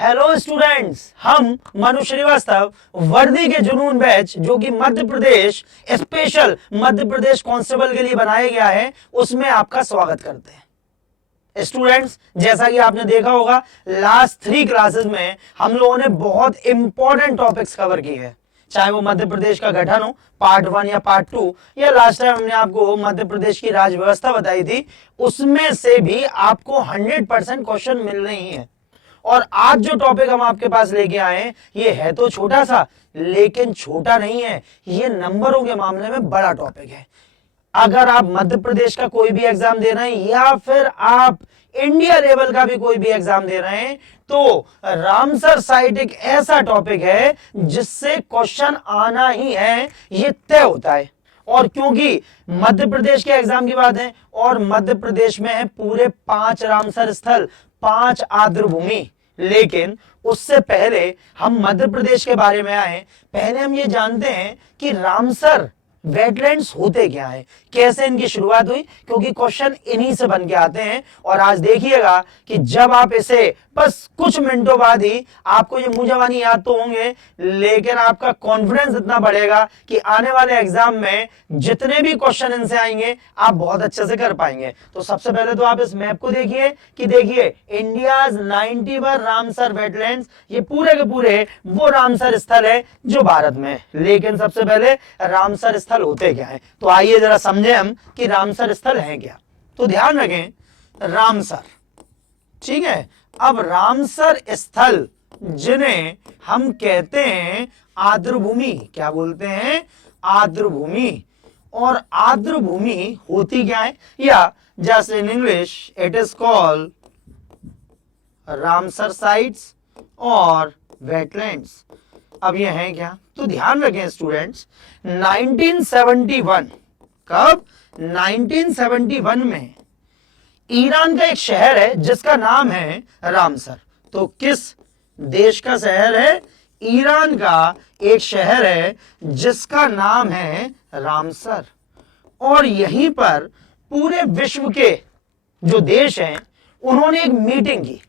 Hello students, हम मनु श्रीवास्तव वर्दी के जुनून बैच जो कि मध्य प्रदेश स्पेशल मध्य प्रदेश कांस्टेबल के लिए बनाया गया है उसमें आपका स्वागत करते हैं। स्टूडेंट्स, जैसा कि आपने देखा होगा लास्ट 3 क्लासेस में हम लोगों ने बहुत इंपॉर्टेंट टॉपिक्स कवर किए हैं, चाहे वो मध्य प्रदेश का गठन हो पार्ट 1 या पार्ट 2, या लास्ट टाइम हमने आपको मध्य प्रदेश की राज्य व्यवस्था बताई थी, उसमें से भी आपको 100% क्वेश्चन मिल रही हैं। और आज जो टॉपिक हम आपके पास लेके आए हैं ये है तो छोटा सा, लेकिन छोटा नहीं है, ये नंबरों के मामले में बड़ा टॉपिक है। अगर आप मध्य प्रदेश का कोई भी एग्जाम दे रहे हैं या फिर आप इंडिया लेवल का भी कोई भी एग्जाम दे रहे हैं तो रामसर साइट एक ऐसा टॉपिक है जिससे क्वेश्चन आना ही है, ये तय होता है। और क्योंकि मध्य प्रदेश के एग्जाम की बात है और मध्य प्रदेश में है पूरे 5 रामसर स्थल, 5 आर्द्रभूमि, लेकिन उससे पहले हम मध्य प्रदेश के बारे में आए, पहले हम ये जानते हैं कि रामसर वेटलैंड्स होते क्या है, कैसे इनकी शुरुआत हुई, क्योंकि क्वेश्चन इन्हीं से बन के आते हैं। और आज देखिएगा कि जब आप इसे बस कुछ मिनटों बाद ही आपको ये मुंह जबानी याद तो होंगे, लेकिन आपका कॉन्फिडेंस इतना बढ़ेगा कि आने वाले एग्जाम में जितने भी क्वेश्चन इनसे आएंगे आप बहुत अच्छे से कर पाएंगे। तो सबसे पहले तो आप इस मैप को देखिए कि देखिए इंडियाज 91 रामसर वेटलैंड्स, ये पूरे के पूरे वो रामसर स्थल है जो भारत में है। लेकिन सबसे पहले रामसर स्थल होते क्या है, तो आइए जरा समझे हम कि रामसर स्थल है क्या। तो ध्यान रखें रामसर, ठीक है। अब रामसर स्थल जिन्हें हम कहते हैं आर्द्रभूमि, क्या बोलते हैं, आर्द्रभूमि। और आर्द्रभूमि होती क्या है, या just in English it is called Ramsar sites और वेटलैंड्स। अब ये है क्या, तो ध्यान रखें स्टूडेंट्स, 1971, कब, 1971 में ईरान का एक शहर है जिसका नाम है रामसर। तो किस देश का शहर है, ईरान का एक शहर है जिसका नाम है रामसर। और यहीं पर पूरे विश्व के जो देश हैं उन्होंने एक मीटिंग की,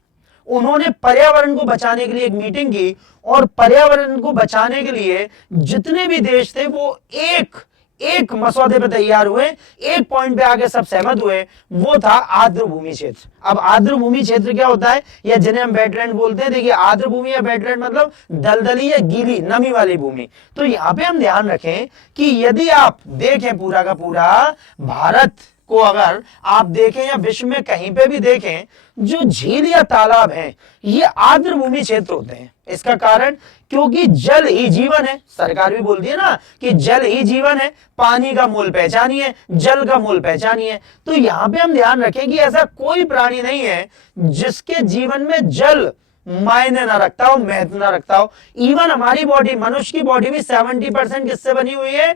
उन्होंने पर्यावरण को बचाने के लिए एक मीटिंग की, और पर्यावरण को बचाने के लिए जितने भी देश थे वो एक मसौदे पे तैयार हुए, एक पॉइंट पे आके सब सहमत हुए, वो था आर्द्रभूमि क्षेत्र। अब आर्द्रभूमि क्षेत्र क्या होता है, या जिन्हें हम वेटलैंड बोलते हैं, देखिए आर्द्रभूमि या वेटलैंड मतलब दलदली या गीली नमी वाली भूमि। तो यहां पे हम ध्यान रखें कि यदि आप देखें पूरा का पूरा भारत को, अगर आप देखें या विश्व में कहीं पे भी देखें, जो झील या तालाब हैं ये आर्द्रभूमि क्षेत्र होते हैं। इसका कारण क्योंकि जल ही जीवन है, सरकार भी बोलती है ना कि जल ही जीवन है, पानी का मूल पहचानिए, जल का मूल पहचानिए। तो यहां पे हम ध्यान रखें कि ऐसा कोई प्राणी नहीं है जिसके जीवन में जल मायने ना रखता हो, महत्व ना रखता हो। इवन हमारी बॉडी, मनुष्य की बॉडी भी 70% किससे बनी हुई है,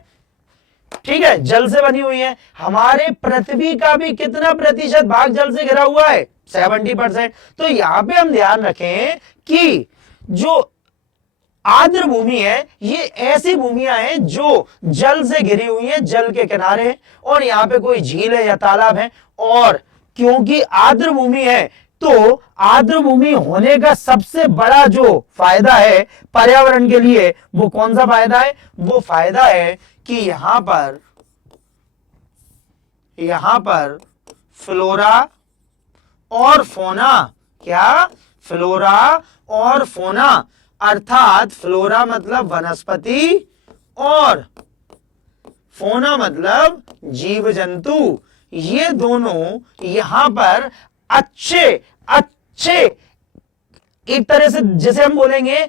ठीक है, जल से बनी हुई है। हमारे पृथ्वी का भी कितना प्रतिशत भाग जल से घिरा हुआ है, 70%। तो यहां पे हम ध्यान रखें कि जो आर्द्र भूमि है ये ऐसी भूमियां हैं जो जल से घिरी हुई हैं, जल के किनारे, और यहां पे कोई झील है या तालाब है। और क्योंकि आर्द्र भूमि है तो आर्द्र भूमि होने का सबसे बड़ा जो फायदा है पर्यावरण के लिए, वो कौन सा फायदा है, वो फायदा है कि यहां पर फ्लोरा और फोना, क्या, फ्लोरा और फोना, अर्थात फ्लोरा मतलब वनस्पति और फोना मतलब जीव जंतु, ये दोनों यहां पर अच्छे एक तरह से जैसे हम बोलेंगे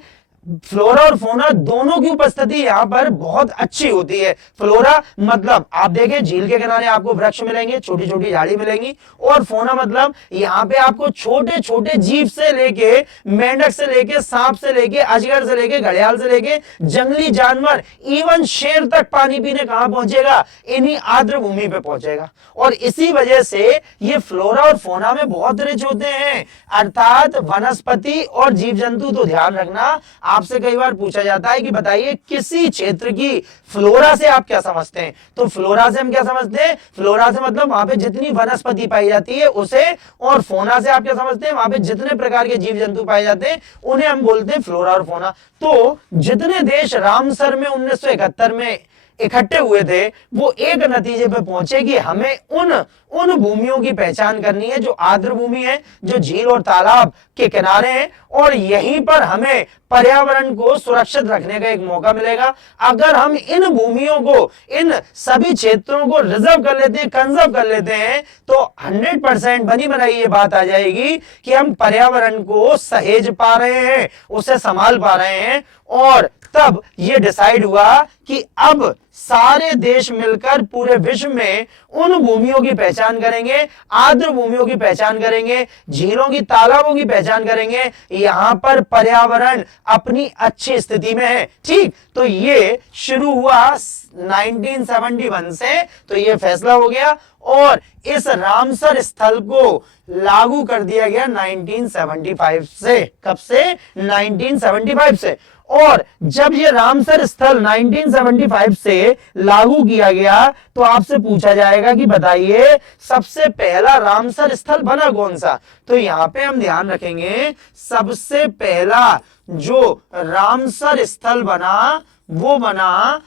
फ्लोरा और फोना दोनों की उपस्थिति यहां पर बहुत अच्छी होती है। फ्लोरा मतलब आप देखें झील के किनारे आपको वृक्ष मिलेंगे, छोटी छोटी झाड़ी मिलेंगी, और फोना मतलब यहां पे आपको छोटे छोटे जीव से लेके, मेंढक से लेके, सांप से लेके, अजगर से लेके, घड़ियाल से लेके, जंगली जानवर, इवन शेर तक पानी पीने कहां पहुंचेगा, इन्हीं आर्द्र भूमि पे पहुंचेगा। और इसी वजह से ये फ्लोरा और फोना में बहुत रिच होते हैं, अर्थात वनस्पति और जीव जंतु। तो ध्यान रखना आपसे कई बार पूछा जाता है कि बताइए किसी क्षेत्र की फ्लोरा से आप क्या समझते हैं, तो फ्लोरा से हम क्या समझते हैं, फ्लोरा से मतलब वहां पे जितनी वनस्पति पाई जाती है उसे, और फोना से आप क्या समझते हैं, वहां पे जितने प्रकार के जीव जंतु पाए जाते हैं उन्हें हम बोलते हैं फ्लोरा और फोना। तो जितने देश रामसर में 1971 में इकट्ठे हुए थे वो एक नतीजे पे पहुंचे कि हमें उन भूमियों की पहचान करनी है जो आर्द्र भूमि है, जो झील और तालाब के किनारे हैं, और यहीं पर हमें पर्यावरण को सुरक्षित रखने का एक मौका मिलेगा। अगर हम इन भूमियों को, इन सभी क्षेत्रों को रिजर्व कर लेते हैं, कंजर्व कर लेते हैं, तो 100% बनी बनाई ये बात आ जाएगी कि हम पर्यावरण को सहेज पा रहे हैं, उसे संभाल पा रहे हैं। और तब यह डिसाइड हुआ कि अब सारे देश मिलकर पूरे विश्व में उन भूमियों की पहचान करेंगे, आर्द्र भूमियों की पहचान करेंगे, झीलों की, तालाबों की पहचान करेंगे, यहां पर पर्यावरण अपनी अच्छी स्थिति में है। ठीक, तो ये शुरू हुआ 1971 से, तो ये फैसला हो गया और इस रामसर स्थल को लागू कर दिया गया 1975 से। कब से? 1975 से। और जब ये रामसर स्थल 1975 से लागू किया गया तो आपसे पूछा जाएगा कि बताइए सबसे पहला रामसर स्थल बना कौन सा, तो यहां पे हम ध्यान रखेंगे सबसे पहला जो रामसर स्थल बना वो बना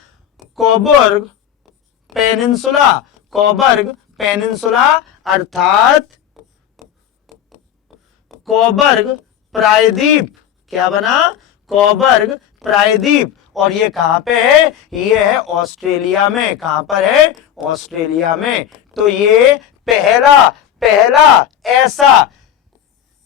कोबर्ग पेनिनसुला। कोबर्ग पेनिनसुला अर्थात कोबर्ग प्रायद्वीप। क्या बना? कोबर्ग प्रायद्वीप। और ये कहां पे है? ये है ऑस्ट्रेलिया में। कहां पर है? ऑस्ट्रेलिया में। तो ये पहला ऐसा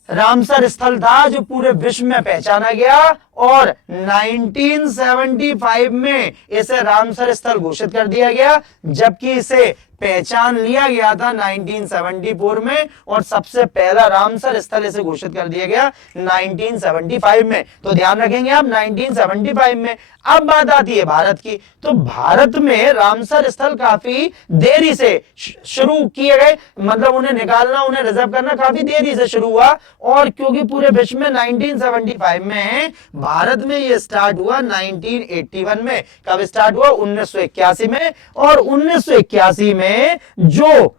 रामसर स्थल था जो पूरे विश्व में पहचाना गया और 1975 में इसे रामसर स्थल घोषित कर दिया गया, जबकि इसे पहचान लिया गया था 1974 में और सबसे पहला रामसर स्थल इसे घोषित कर दिया गया 1975 में। तो ध्यान रखेंगे आप 1975 में। अब बात आती है भारत की, तो भारत में रामसर स्थल काफी देरी से शुरू किए गए, मतलब उन्हें निकालना, उन्हें रिजर्व करना काफी देरी से शुरू हुआ। और क्योंकि पूरे विश्व में 1975 में, भारत में यह स्टार्ट हुआ 1981 में। कब स्टार्ट हुआ? 1981 में। और 1981 में जो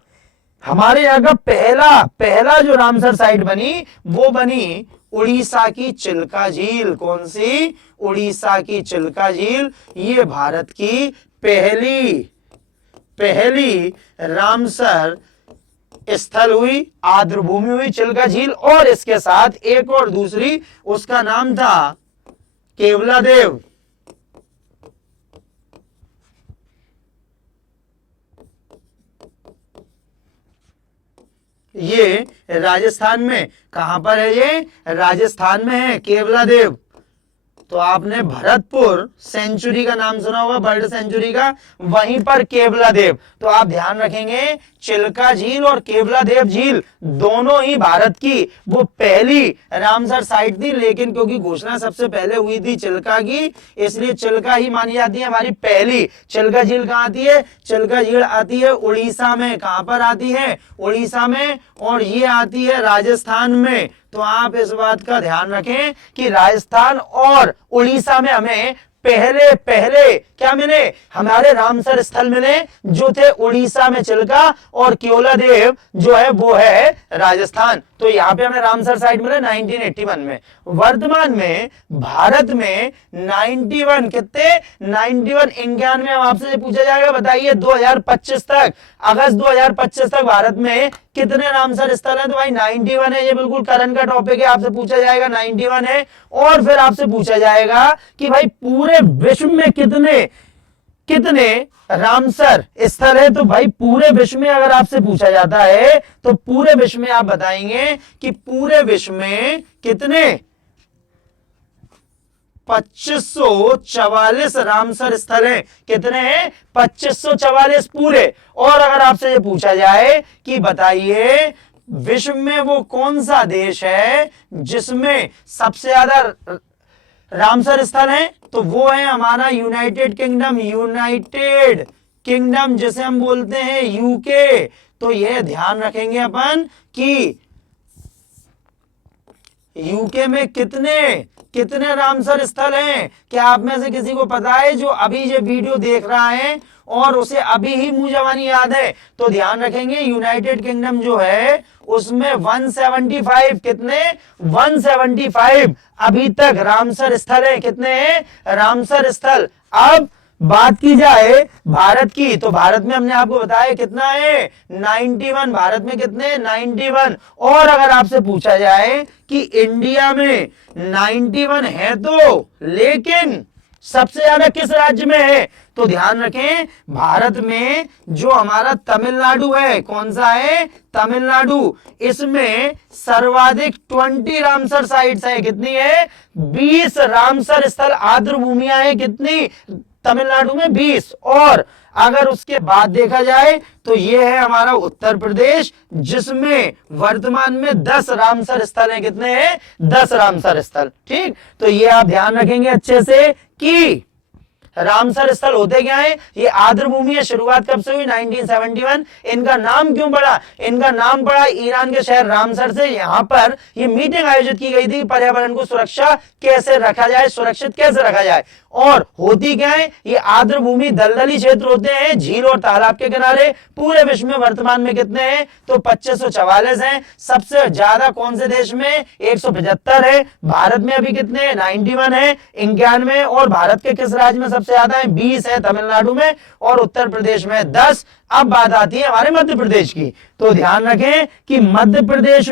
हमारे यहां का पहला जो रामसर साइट बनी वो बनी उड़ीसा की चिल्का झील। कौन सी? उड़ीसा की चिल्का झील। ये भारत की पहली रामसर स्थल हुई, आर्द्र भूमि हुई चिल्का झील। और इसके साथ एक और दूसरी, उसका नाम था केवलादेव। ये राजस्थान में। कहां पर है? ये राजस्थान में है, केवलादेव। तो आपने भरतपुर सेंचुरी का नाम सुना होगा, बर्ड सेंचुरी का, वहीं पर केवलादेव। तो आप ध्यान रखेंगे चिल्का झील और केवलादेव झील दोनों ही भारत की वो पहली रामसर साइट थी, लेकिन क्योंकि घोषणा सबसे पहले हुई थी चिल्का की, इसलिए चिल्का ही मानी जाती है हमारी पहली। चिल्का झील कहां आती है? चिल्का झील आती है उड़ीसा में। कहां पर आती है? उड़ीसा में। और ये आती है राजस्थान में। तो आप इस बात का ध्यान रखें कि राजस्थान और उड़ीसा में हमें पहले क्या मिले? हमारे रामसर स्थल मिले जो थे उड़ीसा में चिल्का और केवलादेव जो है वो है राजस्थान। तो यहां पे हमें रामसर साइट मिले 1981 में। वर्तमान में भारत में 91 कितने? 91 आपसे पूछा जाएगा बताइए 2025 तक, अगस्त 2025 तक भारत में कितने रामसर स्थल हैं? तो भाई 91 है। ये बिल्कुल करंट का टॉपिक है, आपसे पूछा जाएगा 91 है। और फिर आपसे पूछा जाएगा कि भाई पूरे विश्व में कितने रामसर स्थल है? तो भाई पूरे विश्व में अगर आपसे पूछा जाता है तो पूरे विश्व में आप बताएंगे कि पूरे विश्व में कितने? 2544 रामसर स्थल हैं। कितने हैं? 2544 पूरे। और अगर आपसे ये पूछा जाए कि बताइए विश्व में वो कौन सा देश है जिसमें सबसे ज्यादा रामसर स्थल हैं, तो वो है हमारा यूनाइटेड किंगडम जिसे हम बोलते हैं यूके। तो यह ध्यान रखेंगे अपन कि यूके में कितने रामसर स्थल हैं? क्या आप में से किसी को पता है जो अभी ये वीडियो देख रहा है और उसे अभी ही मुंह जवानी याद है? तो ध्यान रखेंगे यूनाइटेड किंगडम जो है उसमें 175, कितने 175 अभी तक रामसर स्थल है। कितने हैं रामसर स्थल? अब बात की जाए भारत की, तो भारत में हमने आपको बताया कितना है 91। भारत में कितने 91। और अगर आपसे पूछा जाए कि इंडिया में 91 है तो लेकिन सबसे ज्यादा किस राज्य में है, तो ध्यान रखें भारत में जो हमारा तमिलनाडु है, कौन सा है तमिलनाडु, इसमें सर्वाधिक 20 रामसर साइट्स है। कितनी है 20 रामसर स्थल आर्द्र भूमियां है। कितनी तमिलनाडु में 20। और अगर उसके बाद देखा जाए तो यह है हमारा उत्तर प्रदेश जिसमें वर्तमान में 10 रामसर स्थल हैं। कितने हैं 10 रामसर स्थल। ठीक, तो ये आप ध्यान रखेंगे अच्छे से कि रामसर स्थल होते क्या है, ये आर्द्र भूमि है। शुरुआत कब से हुई 1971। इनका नाम क्यों पड़ा, इनका नाम पड़ा ईरान के शहर रामसर से। यहां पर ये मीटिंग आयोजित की गई थी पर्यावरण को सुरक्षा कैसे रखा जाए, सुरक्षित कैसे रखा जाए। और होती क्या है, ये आर्द्र भूमि दलदली क्षेत्र होते हैं झील और तालाब के किनारे। पूरे विश्व में वर्तमान में कितने हैं तो 2544 हैं। सबसे ज्यादा कौन से देश में 175 है। भारत में अभी कितने 91 है, 91। और भारत के किस राज्य में सबसे ज्यादा है 20 है तमिलनाडु में, और उत्तर प्रदेश में 10। अब बात आती है हमारे मध्य प्रदेश की, तो ध्यान रखें कि मध्य प्रदेश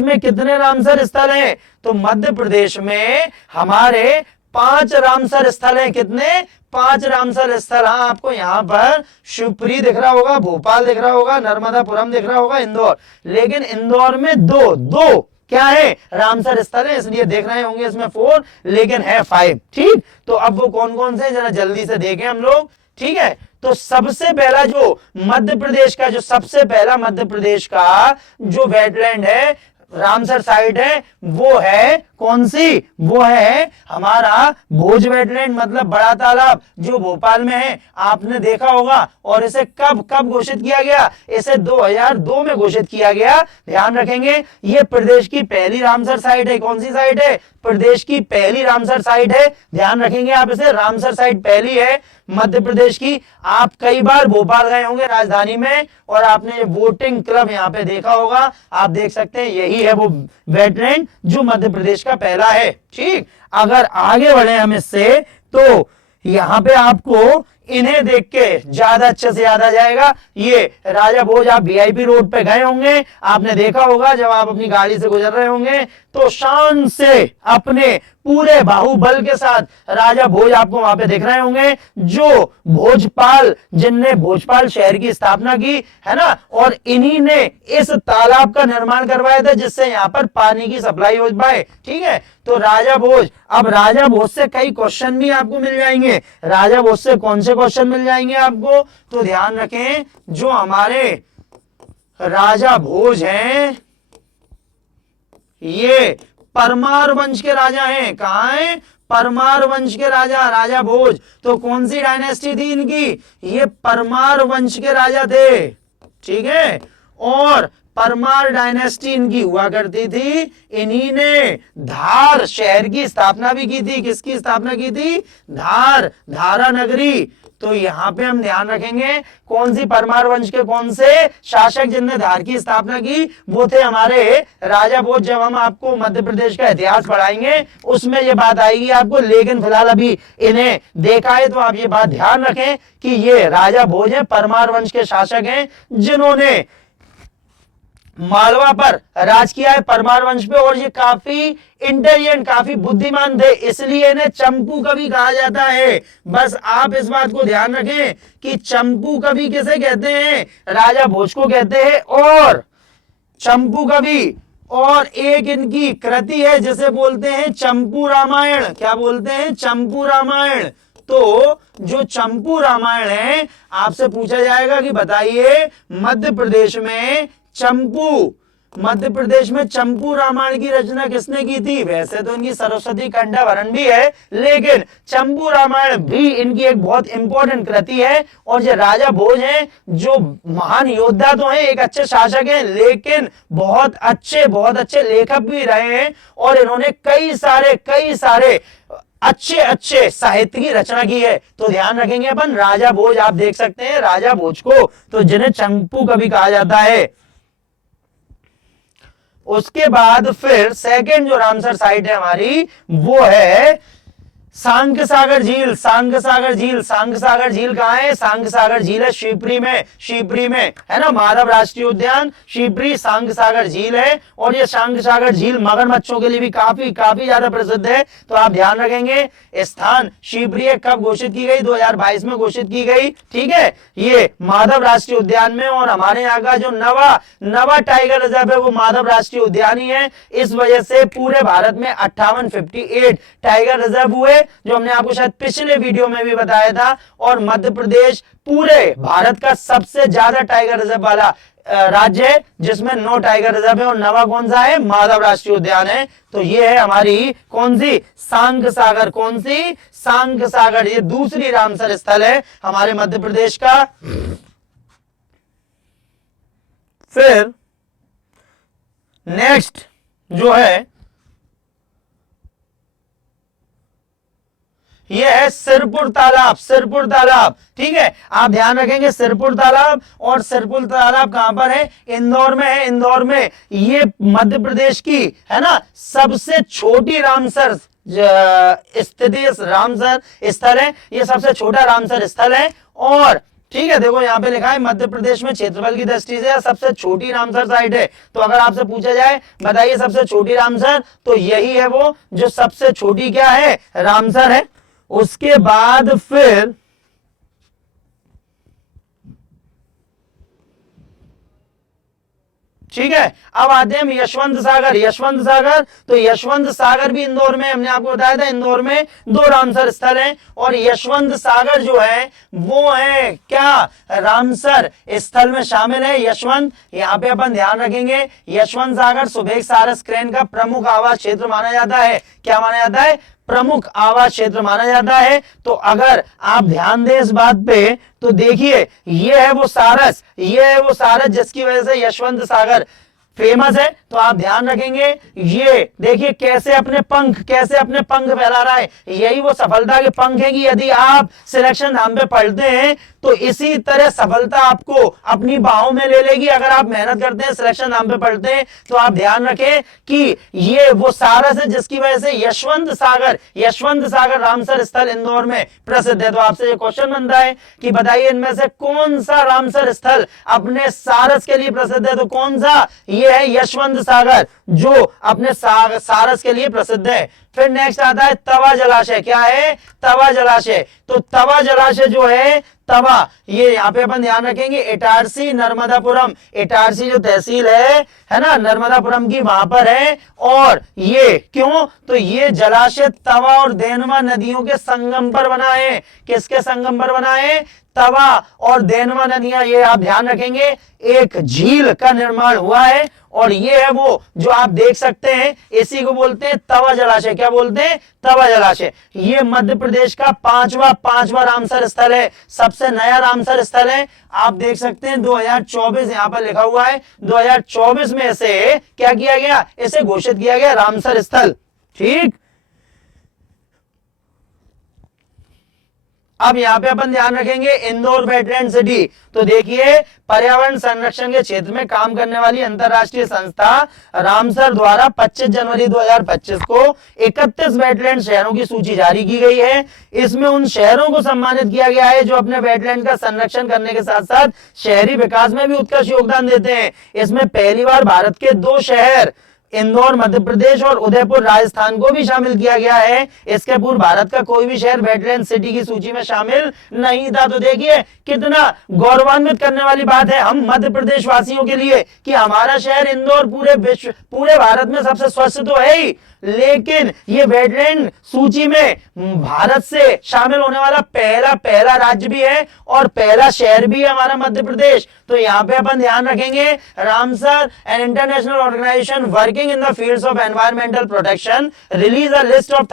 में कितने रामसर स्थल हैं, तो मध्य प्रदेश में हमारे 5 रामसर स्थल हैं। कितने 5 रामसर स्थल। हाँ, आपको यहां पर शिवपुरी दिख रहा होगा, भोपाल दिख रहा होगा, नर्मदापुरम दिख रहा होगा, इंदौर। लेकिन इंदौर में दो क्या है रामसर स्थल है, इसलिए देख रहे होंगे इसमें 4 लेकिन है 5। ठीक, तो अब वो कौन कौन से जरा जल्दी से देखें हम लोग। ठीक है, तो सबसे पहला जो मध्य प्रदेश का जो वेटलैंड है रामसर साइट है वो है कौन सी, वो है हमारा भोज वेटलैंड, मतलब बड़ा तालाब जो भोपाल में है। आपने देखा होगा। और इसे कब घोषित किया गया, इसे 2002 में घोषित किया गया। ध्यान रखेंगे ये प्रदेश की पहली रामसर साइट है। कौन सी साइट है, प्रदेश की पहली रामसर साइट है। ध्यान रखेंगे आप इसे, रामसर साइट पहली है मध्य प्रदेश की। आप कई बार भोपाल गए होंगे राजधानी में और आपने वोटिंग क्लब यहां पे देखा होगा। आप देख सकते हैं यही है वो वेटलैंड जो मध्य प्रदेश का पहला है। ठीक, अगर आगे बढ़े हम इससे तो यहां पे आपको इन्हें देख के ज्यादा अच्छे से याद आ जाएगा। ये राजा भोज, आप वीआईपी रोड पे गए होंगे, आपने देखा होगा जब आप अपनी गाड़ी से गुजर रहे होंगे तो शान से अपने पूरे बाहुबल के साथ राजा भोज आपको वहां पे दिख रहे होंगे, जो भोजपाल, जिनने भोजपाल शहर की स्थापना की है ना, और इन्हीं ने इस तालाब का निर्माण करवाया था जिससे यहाँ पर पानी की सप्लाई हो पाए। ठीक है, तो राजा भोज। अब राजा भोज से कई क्वेश्चन भी आपको मिल जाएंगे। राजा भोज से कौन से क्वेश्चन मिल जाएंगे आपको, तो ध्यान रखें जो हमारे राजा भोज हैं ये परमार वंश के राजा हैं। कहां है, परमार वंश के राजा भोज। तो कौन सी डायनेस्टी थी इनकी, ये परमार वंश के राजा थे। ठीक है, और परमार डायनेस्टी इनकी हुआ करती थी। इन्हीं ने धार शहर की स्थापना भी की थी। किसकी स्थापना की थी, धारा नगरी। तो यहां पे हम ध्यान रखेंगे कौन सी परमार वंश के कौन से शासक जिनने धार की स्थापना की, वो थे हमारे राजा भोज। जब हम आपको मध्य प्रदेश का इतिहास पढ़ाएंगे उसमें ये बात आएगी आपको, लेकिन फिलहाल अभी इन्हें देखा है तो आप ये बात ध्यान रखें कि ये राजा भोज है, परमार वंश के शासक हैं जिन्होंने मालवा पर राज किया है, परमार वंश पे। और ये काफी इंटेलिजेंट, काफी बुद्धिमान थे, इसलिए इन्हें चंपू कवि कहा जाता है। बस आप इस बात को ध्यान रखें कि चंपू कवि किसे कहते हैं, राजा भोज को कहते हैं। और चंपू कवि, और एक इनकी कृति है जिसे बोलते हैं चंपू रामायण। क्या बोलते हैं, चंपू रामायण। तो जो चंपू रामायण है, आपसे पूछा जाएगा कि बताइए मध्य प्रदेश में चंपू मध्य प्रदेश में चंपू रामायण की रचना किसने की थी? वैसे तो इनकी सरस्वती कंडावरण भी है, लेकिन चंपू रामायण भी इनकी एक बहुत इंपॉर्टेंट कृति है। और ये राजा भोज हैं, जो महान योद्धा तो हैं, एक अच्छे शासक हैं, लेकिन बहुत अच्छे लेखक भी रहे हैं। और इन्होंने कई सारे अच्छे अच्छे साहित्य की रचना की है। तो ध्यान रखेंगे अपन, राजा भोज आप देख सकते हैं, राजा भोज को तो जिन्हें चंपू कवि कहा जाता है। उसके बाद फिर सेकंड जो रामसर साइट है हमारी, वो है सांक सागर झील। सांक सागर झील कहां है? सांक सागर झील है शिवपुरी में है ना, माधव राष्ट्रीय उद्यान शिवपुरी, सांक सागर झील है। और ये सांक सागर झील मगरमच्छों के लिए भी काफी ज्यादा प्रसिद्ध है। तो आप ध्यान रखेंगे, स्थान शिवपुरी कब घोषित की गई? 2022 में घोषित की गई। ठीक है, ये माधव राष्ट्रीय उद्यान में। और हमारे यहाँ का जो नवा टाइगर रिजर्व है वो माधव राष्ट्रीय उद्यान ही है। इस वजह से पूरे भारत में 58 टाइगर रिजर्व हुए, जो हमने आपको शायद पिछले वीडियो में भी बताया था। और मध्य प्रदेश पूरे भारत का सबसे ज्यादा टाइगर रिजर्व वाला राज्य है, जिसमें 9 टाइगर रिजर्व है। और नवा कौन सा है? माधव राष्ट्रीय उद्यान है। तो ये है हमारी कौन सी? सांक सागर। कौन सी? सांक सागर। ये दूसरी रामसर स्थल है हमारे मध्य प्रदेश का। फिर नेक्स्ट जो है ये है सिरपुर तालाब। ठीक है, आप ध्यान रखेंगे, सिरपुर तालाब। और सिरपुर तालाब कहां पर है? इंदौर में है। इंदौर में ये मध्य प्रदेश की है ना सबसे छोटी रामसर स्थिति रामसर स्थल है। ये सबसे छोटा रामसर स्थल है। और ठीक है, देखो यहां पे लिखा है मध्य प्रदेश में क्षेत्रफल की दृष्टि से सबसे छोटी रामसर साइट है। तो अगर आपसे पूछा जाए बताइए सबसे छोटी रामसर, तो यही है वो जो सबसे छोटी क्या है? रामसर है। उसके बाद फिर ठीक है, अब आते हैं यशवंत सागर। तो यशवंत सागर भी इंदौर में, हमने आपको बताया था इंदौर में 2 रामसर स्थल हैं। और यशवंत सागर जो है वो है क्या? रामसर स्थल में शामिल है यशवंत। यहां पे अपन ध्यान रखेंगे, यशवंत सागर सुबेग सारस क्रेन का प्रमुख आवास क्षेत्र माना जाता है। क्या माना जाता है? प्रमुख आवास क्षेत्र माना जाता है। तो अगर आप ध्यान दें इस बात पे, तो देखिए ये है वो सारस जिसकी वजह से यशवंत सागर फेमस है। तो आप ध्यान रखेंगे, ये देखिए कैसे अपने पंख फैला रहा है। यही वो सफलता के पंख है कि यदि आप सिलेक्शन धाम पे पढ़ते हैं तो इसी तरह सफलता आपको अपनी बाहों में ले लेगी। अगर आप मेहनत करते हैं, सिलेक्शन धाम पे पढ़ते हैं, तो आप ध्यान रखें कि ये वो सारस है जिसकी वजह से यशवंत सागर रामसर स्थल इंदौर में प्रसिद्ध है। तो आपसे ये क्वेश्चन बनता है कि बताइए इनमें से कौन सा रामसर स्थल अपने सारस के लिए प्रसिद्ध है? तो कौन सा? ये है यशवंत सागर, जो अपने सारस के लिए प्रसिद्ध है। फिर नेक्स्ट आता है तवा जलाशय। क्या है? तवा जलाशय। तो तवा जलाशय जो है, तवा, ये यहां पे अपन ध्यान रखेंगे इटारसी नर्मदापुरम, इटारसी जो तहसील है ना नर्मदापुरम की, वहां पर है। और ये क्यों? तो ये जलाशय तवा और देनवा नदियों के संगम पर बना है। किसके संगम पर बना है? तवा और देनवा नदियां, ये आप ध्यान रखेंगे, एक झील का निर्माण हुआ है। और ये है वो जो आप देख सकते हैं, इसी को बोलते हैं तवा जलाशय। क्या बोलते हैं? तवा जलाशय। ये मध्य प्रदेश का पांचवा रामसर स्थल है, सबसे नया रामसर स्थल है। आप देख सकते हैं 2024 यहां पर लिखा हुआ है, 2024 में इसे क्या किया गया? इसे घोषित किया गया रामसर स्थल। ठीक, अब यहां पे अपन ध्यान रखेंगे इंदौर वेटलैंड सिटी। तो देखिए, पर्यावरण संरक्षण के क्षेत्र में काम करने वाली अंतरराष्ट्रीय संस्था रामसर द्वारा 25 जनवरी 2025 को 31 वेटलैंड शहरों की सूची जारी की गई है। इसमें उन शहरों को सम्मानित किया गया है जो अपने वेटलैंड का संरक्षण करने के साथ साथ शहरी विकास में भी उत्कृष्ट योगदान देते हैं। इसमें पहली बार भारत के 2 शहर, इंदौर मध्य प्रदेश और उदयपुर राजस्थान को भी शामिल किया गया है। इसके पूर्व भारत का कोई भी शहर वेटलैंड सिटी की सूची में शामिल नहीं था। तो देखिए कितना गौरवान्वित करने वाली बात है हम मध्य प्रदेश वासियों के लिए कि हमारा शहर इंदौर पूरे भारत में सबसे स्वच्छ तो है ही, लेकिन ये वेटलैंड सूची में भारत से शामिल होने वाला पहला राज्य भी है और पहला शहर भी है हमारा मध्य प्रदेश। तो यहाँ पे अपन ध्यान रखेंगे Ramsar an international organisation working in the fields of environmental protection release a list of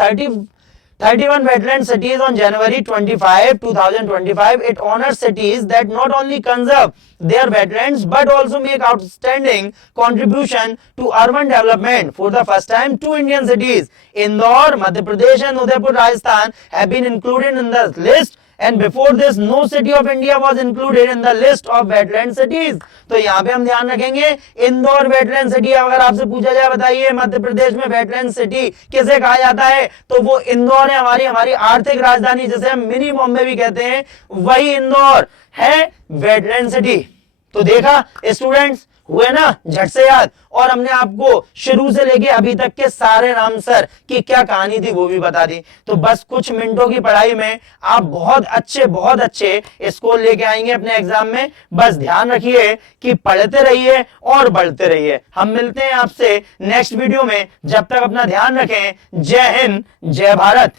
31 wetland cities on January 25, 2025. It honors cities that not only conserve their wetlands but also make outstanding contribution to urban development. For the first time, two Indian cities, Indore, Madhya Pradesh and Udaipur, Rajasthan, have been included in the list. And before this, no city of India was included in the list of wetland cities. तो यहाँ पे हम ध्यान रखेंगे Indore wetland city. अगर आपसे पूछा जाए बताइए मध्य प्रदेश में वेटलैंड सिटी किसे कहा जाता है, तो वो इंदौर है। हमारी आर्थिक राजधानी जिसे हम मिनी बॉम्बे भी कहते हैं, वही इंदौर है वेटलैंड सिटी। तो देखा स्टूडेंट्स, हुए ना झट से याद। और हमने आपको शुरू से लेके अभी तक के सारे रामसर की क्या कहानी थी वो भी बता दी। तो बस कुछ मिनटों की पढ़ाई में आप बहुत अच्छे स्कोर लेके आएंगे अपने एग्जाम में। बस ध्यान रखिए कि पढ़ते रहिए और बढ़ते रहिए। हम मिलते हैं आपसे नेक्स्ट वीडियो में। जब तक अपना ध्यान रखें। जय हिंद, जय भारत।